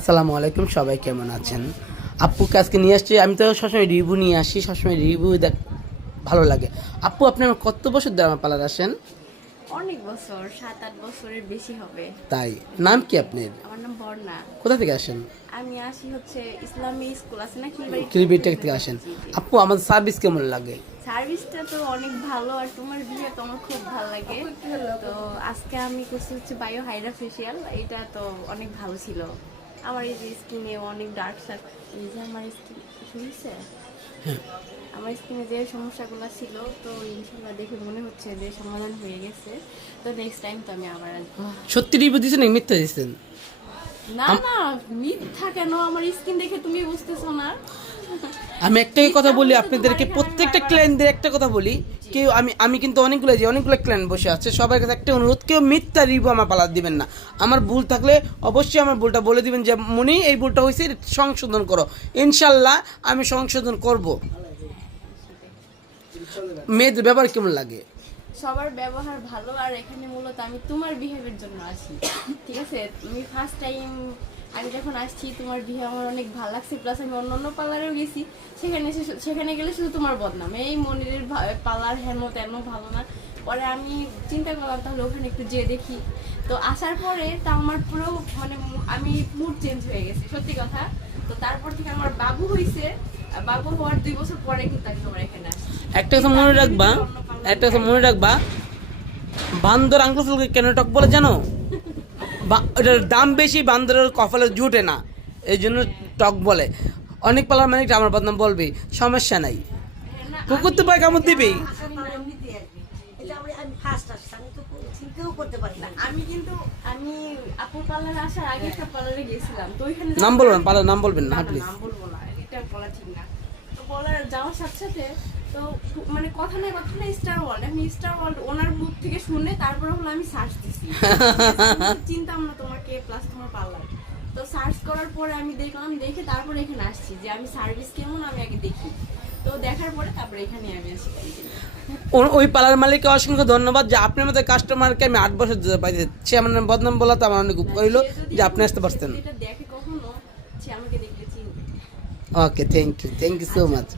আসসালামু আলাইকুম, সবাই কেমন আছেন? আপুকে আজকে নিয়ে আসছি। আমি তো সবসময় রিভিউ নিয়ে আসি, সবসময় রিভিউ ভালো লাগে। আপু, আপনি আমার কত বছর ধরে আমার পার্লার আসেন? অনেক বছর, 7-8 বছরের বেশি হবে। তাই? নাম কি আপনার? আমার নাম বর্ণা। কোথা থেকে আসেন? আমি আসি হচ্ছে ইসলামী স্কুল আছে না, খিলবাড়ি কিলবিটেক থেকে আসেন। জি, জি। আপু, আমাদের সার্ভিস কেমন লাগে? সার্ভিসটা তো অনেক ভালো, আর তোমার বিয়ে তো আমার খুব ভালো লাগে। তো আজকে আমি করছি হচ্ছে বায়ো হাইড্রা ফেসিয়াল, এটা তো অনেক ভালো ছিল। আমার এই যে স্কিনে অনেক ডার্ক সার্কেল, এই যে আমার স্কিন শুনছে, আমার স্কিনে যে সমস্যাগুলো ছিল, তো ইনশাল্লাহ দেখে মনে হচ্ছে যে সমাধান হয়ে গেছে। তো নেক্সট টাইম তো আমি আবার আসবো। সত্যি রিভিউ দিয়েছেন নাকি মিথ্যা দিয়েছেন? না না, মিথ্যা কেন? আমার স্কিন দেখে তুমি বুঝতেছো না? আমি একটাই কথা বলি আপনাদেরকে, প্রত্যেকটা ক্লায়েন্টদের একটা কথা বলি, কেউ আমি কিন্তু অনেকগুলো ক্লায়েন্ট বসে আছে, সবার কাছে একটা অনুরোধ, কেউ মিথ্যা রিভিউ আমার পালার দিবেন না। আমার ভুল থাকলে অবশ্যই আমার ভুলটা বলে দিবেন যে মনি এই ভুলটা হয়েছে, সংশোধন করো। ইনশাল্লাহ আমি সংশোধন করব। মেয়েদের ব্যবহার কেমন লাগে? সবার ব্যবহার ভালো, আর এখানে মূলত আমি তোমার বিহেভের জন্য আসি। ঠিক আছে, আমি ফার্স্ট টাইম আমি যখন আসছি, তোমার বিহেভ আমার অনেক ভালো লাগছে। প্লাস আমি অন্য পার্লারেও গেছি, সেখানে গেলে শুধু তোমার বদনাম, এই মনিরের পার্লার হেন তেন ভালো না। পরে আমি চিন্তা করলাম তাহলে ওখানে একটু যেয়ে দেখি। তো আসার পরে তা আমার পুরো মানে আমি মুড চেঞ্জ হয়ে গেছে, সত্যি কথা। তো তারপর থেকে আমার বাবু হয়েছে, বাবু হওয়ার 2 বছর পরে কিন্তু আমি তোমার এখানে আসছি। একটা কথা মনে রাখবা, একটা কথা মনে রাখবা, বান্দর আঙ্গুল ফুলকে কেন টক বলে জানো? এটার দাম বেশি, বান্দরের কপালে জুটে না, এই জন্য টক বলে। অনেক পালার মানে আমার বদনাম বলবি, সমস্যা নাই। কুকুর তো পায় কামড় দিবি। আমি কিন্তু আমি আপুর পার্লারে আসার আগে একটা পার্লারে গেছিলাম, তো ওইখানে নাম বলবেন, পালার নাম বলবেন না প্লিজ। নাম বলবো না, এটা বলা ঠিক না। তো বলার যাওয়ার সাথে সাথে তো মানে কথা নাই স্টার ওয়ার্ল্ড, আমি স্টার ওয়ার্ল্ড ওনার মুখ থেকে শুনে তারপরে হলো আমি সার্চ দিছি। আমি চিনতাম না তোমাকে, প্লাস তোমার পার্লার। তো সার্চ করার পরে আমি দেখলাম, দেখে তারপরে এখানে আসছি যে আমি সার্ভিস কেমন আমি আগে দেখি। তো দেখার পরে তারপরে এখানে আমি আসি। ওই পালার মালিককে অসংখ্য ধন্যবাদ যে আপনার মতো কাস্টমারকে আমি 8 বছর দিতে পারি। সে আমার বদনাম বলা তো আমার অনেক উপকার হইলো যে আপনি আসতে পারতেন। এটা দেখে কখনো সে আমাকে দেখলে চিনবে। ওকে, থ্যাংক ইউ সো মাচ।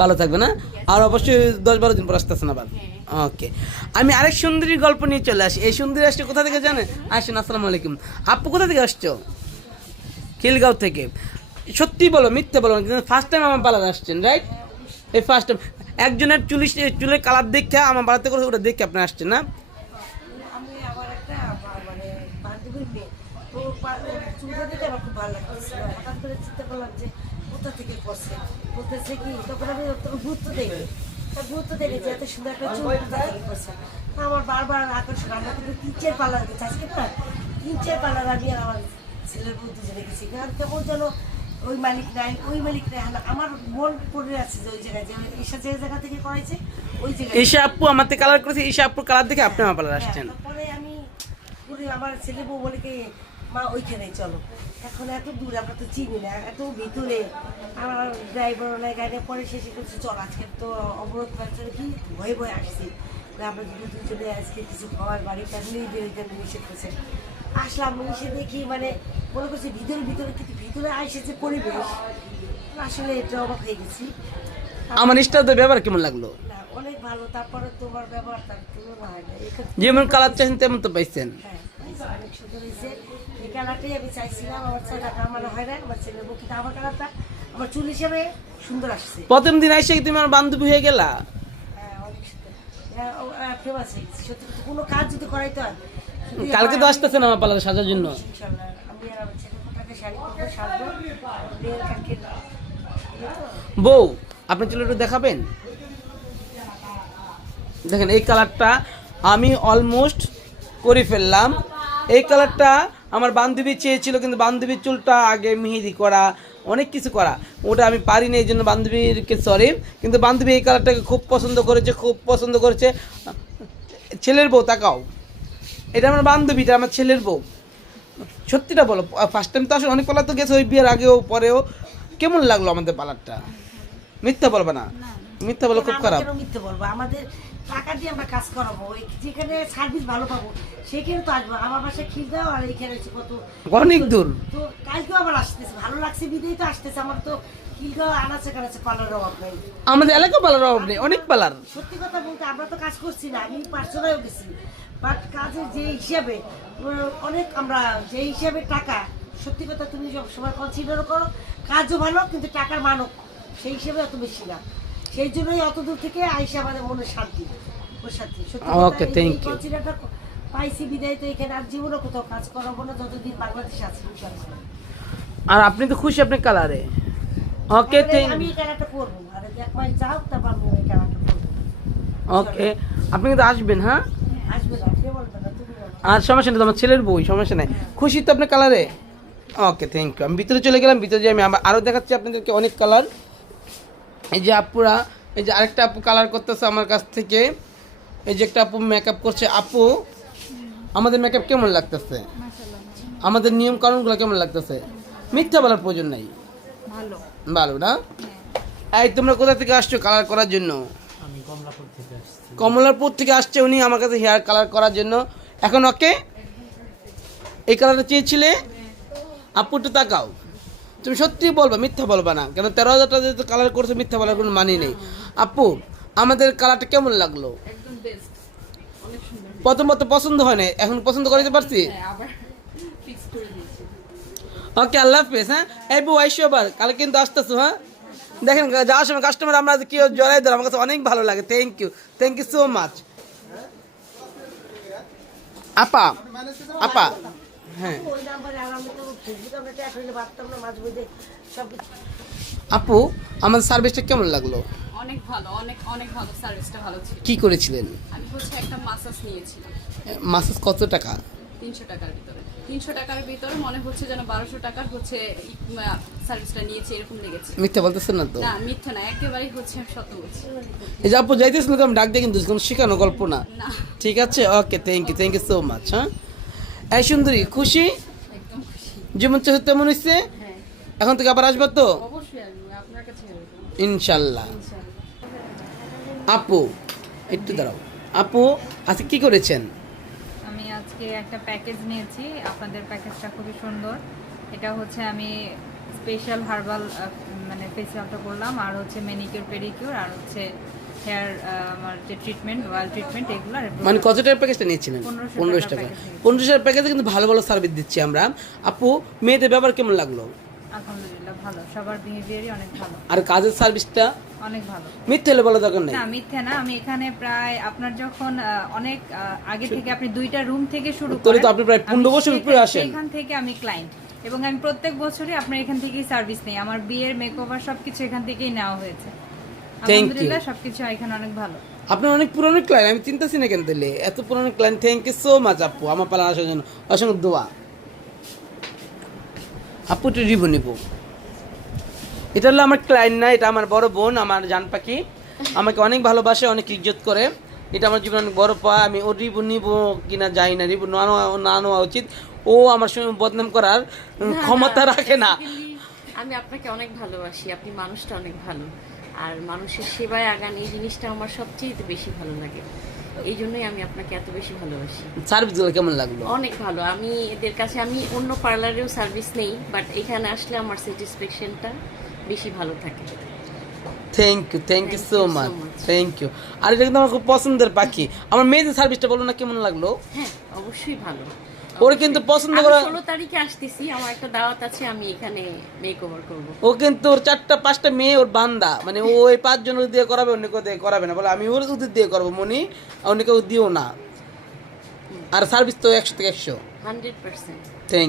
ভালো থাকবে না? আর অবশ্যই 10-12 দিন পর আসতেছেন আবার। ওকে, আমি আরেক সুন্দরীর গল্প নিয়ে চলে আসি। এই সুন্দরী আসছে কোথা থেকে জানেন? আসেন, আসসালামু আলাইকুম। আপু কোথা থেকে আসছো? খিলগাঁও থেকে। সত্যি বলো, মিথ্যে বলো, কিন্তু ফার্স্ট টাইম আমার পার্লার আসছেন, রাইট? এই ফার্স্ট টাইম একজনের চুলের কালার দেখে আমার বাড়িতে করে ওটা দেখে আপনি আসছেন না? আমি আমার একটা মানে বান্ধবীর মেয়ে, তো চুলটা দেখে আমার খুব ভালো লাগছে। হঠাৎ করে চিন্তা করলাম যে কোথা থেকে করছে, বলতেছে কি, তখন আমি গুরুত্ব দিইনি। গুরুত্ব দিইনি যে এত সুন্দর একটা চুল কোথা থেকে করছে। আমার বারবার আকর্ষণ, আমরা কিন্তু 3-4 পার্লার গেছি আজকে, না 3-4 পার্লার আমি আর আমার ছেলের বউ দুজনে গেছি। কারণ কেমন যেন ওই মালিক নাই, ওই মালিক নাই, আমার মন পড়ে আছে যে ওই জায়গায় যে ঈশা যে জায়গা থেকে করাইছে ওই জায়গায়। ঈশা আপু আমাকে কালার করেছে, ঈশা আপুর কালার দেখে আপনি আমার পার্লার আসছেন। তারপরে আমি পুরো আমার ছেলে বউ বলে কি, মা ওইখানে চলো। এখন এত দূরে আমরা তো চিনি না, এত ভিতরে, আমার ড্রাইভার নাই, গাড়ি পরে শেষে করছে চল আজকে তো অবরোধ করছে কি, ভয়ে ভয়ে আসছি আমরা দুজনে আজকে কিছু খাওয়ার বাড়ি ফ্যামিলি বেরোতে নিষেধ করছে। আসলাম, এসে দেখি মানে মনে করছি ভিতরে কিন্তু ভিতরে আসে যে পরিবেশ, আসলে এটা অবাক হয়ে গেছি। আমার স্টাফদের ব্যবহার কেমন লাগলো? না, অনেক ভালো। তারপরে তোমার ব্যবহার তার তুলনা হয় না। যেমন কালার চাইছেন তেমন তো পাইছেন। হ্যাঁ, অনেক সুন্দর হয়েছে। এই কালারটাই আমি চাইছিলাম, আমার ছেলেটা আমার হয় না, আমার ছেলের বউ, কিন্তু আমার কালারটা আমার চুল হিসেবে সুন্দর আসছে। প্রথম দিন আইসে কি তুমি আমার বান্ধবী হয়ে গেলা? হ্যাঁ, অনেক সুন্দর। ফেমাস হয়ে গেছে সত্যি। কোনো কাজ যদি করাইতে হয়, যদি কালকে তো আমার- আসতেছেন আমার পার্লারে সাজার জন্য। ইনশাল্লাহ আমি আর আমার ছেলে কোটাকে শাড়ি করবো, সাজবো, বিয়ের কালকে বউ, আপনি চুল একটু দেখাবেন? দেখেন এই কালারটা আমি অলমোস্ট করে ফেললাম। এই কালারটা আমার বান্ধবী চেয়েছিল, কিন্তু বান্ধবীর চুলটা আগে মেহেদি করা, অনেক কিছু করা, ওটা আমি পারিনি, এই জন্য বান্ধবীকে সরি। কিন্তু বান্ধবী এই কালারটাকে খুব পছন্দ করেছে। ছেলের বউ তাকাও, এটা আমার বান্ধবীটা, আমার ছেলের বউ। সত্যিটা বলো, ফার্স্ট টাইম তো আসলে অনেক পার্লার তো গেছে, ওই বিয়ের আগেও পরেও। কেমন লাগলো আমাদের পার্লারটা? মিথ্যা বলবে না, মিথ্যা বলো খুব খারাপ। কেন মিথ্যে বলবো? আমাদের টাকা দিয়ে আমরা কাজ করাবো, যেখানে সার্ভিস ভালো পাবো সেখানে তো আসবো। আমার বাসায় খিলগাঁও আর এখানে হচ্ছে কত অনেক দূর। তো কালকেও আবার আসতেছে, ভালো লাগছে বিদেই তো আসতেছে। আমার তো খিলগাঁও আনাচে কানাচে পার্লারের অভাব নেই। আমাদের এলাকা পালার অভাব নেই, অনেক পালার। সত্যি কথা বলতে আমরা তো কাজ করছি না, আমি পার্সোনালও গেছি, বাট কাজের যে হিসাবে অনেক আমরা যে হিসাবে টাকা, সত্যি কথা তুমি সবসময় কনসিডারও করো, কাজও ভালো কিন্তু টাকার মানও সেই হিসেবে অত বেশি না। সেই জন্যই অত দূর থেকে আইসা আমাদের মনে শান্তি, ওর সাথে সত্যি Okay, thank you. কনসিডারটা পাইছি বিদায় তো এখানে আর জীবনও কোথাও কাজ করাবো না যতদিন বাংলাদেশে আছি ইনশাআল্লাহ। আর আপনি তো খুশি আপনার কালারে। ওকে, আমি এই খেলাটা করবো, আর এক মাস যাও তারপর আমি এই খেলাটা করবো। ওকে, আপনি কিন্তু আসবেন, হ্যাঁ? আসবে না, কে বলবে না, তুমি বলো। আর সমস্যা নেই, তোমার ছেলের বই, সমস্যা নেই। খুশি তো আপনার কালারে? ওকে, থ্যাংক ইউ। আমি ভিতরে চলে গেলাম, ভিতরে যাই, আমি আরও দেখাচ্ছি আপনাদেরকে অনেক কালার। এই যে আপুরা, এই যে আরেকটা আপু কালার করতেছে আমার কাছ থেকে। এই যে একটা আপু মেকআপ করছে। আপু, আমাদের মেকআপ কেমন লাগতেছে? আমাদের নিয়ম কানুনগুলো কেমন লাগতেছে? মিথ্যা বলার প্রয়োজন নাই, ভালো। ভালো না? এই তোমরা কোথা থেকে আসছো কালার করার জন্য? কমলাপুর থেকে আসছে উনি আমার কাছে হেয়ার কালার করার জন্য। এখন ওকে, এই কালারটা চেয়েছিলে? আপু একটু তাকাও, তুমি সত্যি বলবা, মিথ্যা বলবা না, কেন 13,000 টাকা যেহেতু কালার করছে, মিথ্যা বলার কোনো মানি নেই। আপু, আমাদের কালারটা কেমন লাগলো? একদম বেস্ট, অনেক সুন্দর। প্রথমত পছন্দ হয় না, এখন পছন্দ করে দিতে পারছি। আবার ফিক্স করে দিয়েছি। ওকে, আল্লাহ হাফেজ। হ্যাঁ, এই বউ আইসো আবার, কালকে কিন্তু আসতেছো। হ্যাঁ, দেখেন যাওয়ার সময় কাস্টমার আমরা কি জড়াই ধরে, আমার কাছে অনেক ভালো লাগে। Thank you so much. আপা, আপা, হ্যাঁ ওই নাম্বারে আর আমি তো ফেসবুকে আমরা ট্যাগ হইলে বাড়তাম না, মাঝে মধ্যে সব কিছু। আপু, আমাদের সার্ভিসটা কেমন লাগলো? অনেক ভালো, অনেক অনেক ভালো, সার্ভিসটা ভালো ছিল। কি করেছিলেন? আমি হচ্ছে একটা মাসাজ নিয়েছিলাম মাসাজ কত টাকা? 300 টাকার ভিতরে। 300 টাকার ভিতরে মনে হচ্ছে যেন 1200 টাকার হচ্ছে সার্ভিসটা নিয়েছি, এরকম লেগেছে। মিথ্যা বলতেছেন না তো? না, মিথ্যা না, একেবারেই হচ্ছে আমি সত্য বলছি। এই যে আপু যাইতেছিল, আমি ডাক দিয়ে কিন্তু কোনো শেখানো গল্প না। না, ঠিক আছে, ওকে, থ্যাংক ইউ সো মাচ। হ্যাঁ, এই সুন্দরী, খুশি? একদম খুশি। যেমন চাইছে তেমন হয়েছে। হ্যাঁ, এখন থেকে আবার আসবে তো অবশ্যই আসবো, আপনার কাছে আসবো ইনশাল্লাহ। ইনশাআল্লাহ। আপু একটু দাঁড়াও। আপু, আজকে কি করেছেন? আমি আজকে একটা প্যাকেজ নিয়েছি, আপনাদের প্যাকেজটা খুবই সুন্দর। এটা হচ্ছে আমি স্পেশাল হার্বাল মানে ফেসিয়ালটা করলাম, আর হচ্ছে ম্যানিকিউর পেডিকিউর, আর হচ্ছে হেয়ার আমার যে ট্রিটমেন্ট, অয়েল ট্রিটমেন্ট, এগুলো। মানে কত টাকার প্যাকেজটা নিয়েছিলেন? 1500 টাকা। টাকার package। 1500 প্যাকেজে কিন্তু ভালো ভালো সার্ভিস দিচ্ছি আমরা। আপু, মেয়েদের ব্যবহার কেমন লাগলো? আলহামদুলিল্লাহ ভালো, সবার বিহেভিয়ারই অনেক ভালো, আর কাজের সার্ভিসটা? অনেক ভালো। মিথ্যে হলে বলা দরকার নেই। না, মিথ্যে না। আমি এখানে প্রায় আপনার যখন অনেক আগে থেকে আপনি 2টা রুম থেকে শুরু তাহলে করেন, তো আপনি প্রায় 15 বছর উপরে আসেন। এখান থেকে আমি ক্লায়েন্ট, এবং আমি প্রত্যেক বছরই আপনার এখান থেকেই সার্ভিস নেই। আমার বিয়ের মেকওভার সবকিছু এখান থেকেই নেওয়া হয়েছে। আলহামদুলিল্লাহ সবকিছু এখানে অনেক ভালো। আপনার অনেক পুরনো ক্লায়েন্ট, আমি চিন্তাছি না কেন তাহলে এত পুরনো client. Thank you so much আপু, আমার পালা আসার জন্য অসংখ্য দোয়া। আপু একটু রিভিউ নিব। এটা হলো আমার ক্লায়েন্ট না, এটা আমার বড় বোন, আমার জান পাখি, আমাকে অনেক ভালোবাসে, অনেক ইজ্জত করে। এটা আমার জীবনে অনেক বড় পাওয়া। আমি ওর রিভিউ নিব কিনা যাই না, রিভিউ না নেওয়া উচিত। ও আমার সঙ্গে বদনাম করার ক্ষমতা রাখে না। আমি আপনাকে অনেক ভালোবাসি, আপনি মানুষটা অনেক ভালো, আর মানুষের সেবায় আগান এই জিনিসটা আমার সবচেয়ে বেশি ভালো লাগে। এই জন্যই আমি আপনাকে এত বেশি ভালোবাসি। সার্ভিসগুলো কেমন লাগলো? অনেক ভালো। আমি এদের কাছে, আমি অন্য পার্লারেও সার্ভিস নেই, বাট এখানে আসলে আমার স্যাটিসফ্যাকশনটা বেশি ভালো থাকে। Thank you so much, thank you. আর এটা কিন্তু আমার খুব পছন্দের পাখি। আমার মেয়েদের সার্ভিসটা বলো না কেমন লাগলো? হ্যাঁ, অবশ্যই ভালো। ওর কিন্তু পছন্দ আমি করা। 16 তারিখে আসতেছি, আমার একটা দাওয়াত আছে, আমি এখানে মেকওভার করব। ও কিন্তু ওর 4টা-5টা মেয়ে ওর বান্দা, মানে ও ওই 5 জনের দিয়ে করাবে, অন্য কেউ দিয়ে করাবে না। বলে আমি ওর ওদের দিয়ে করবো মনি, অন্য কেউ দিও না। আর সার্ভিস তো 100 থেকে 100। 100%।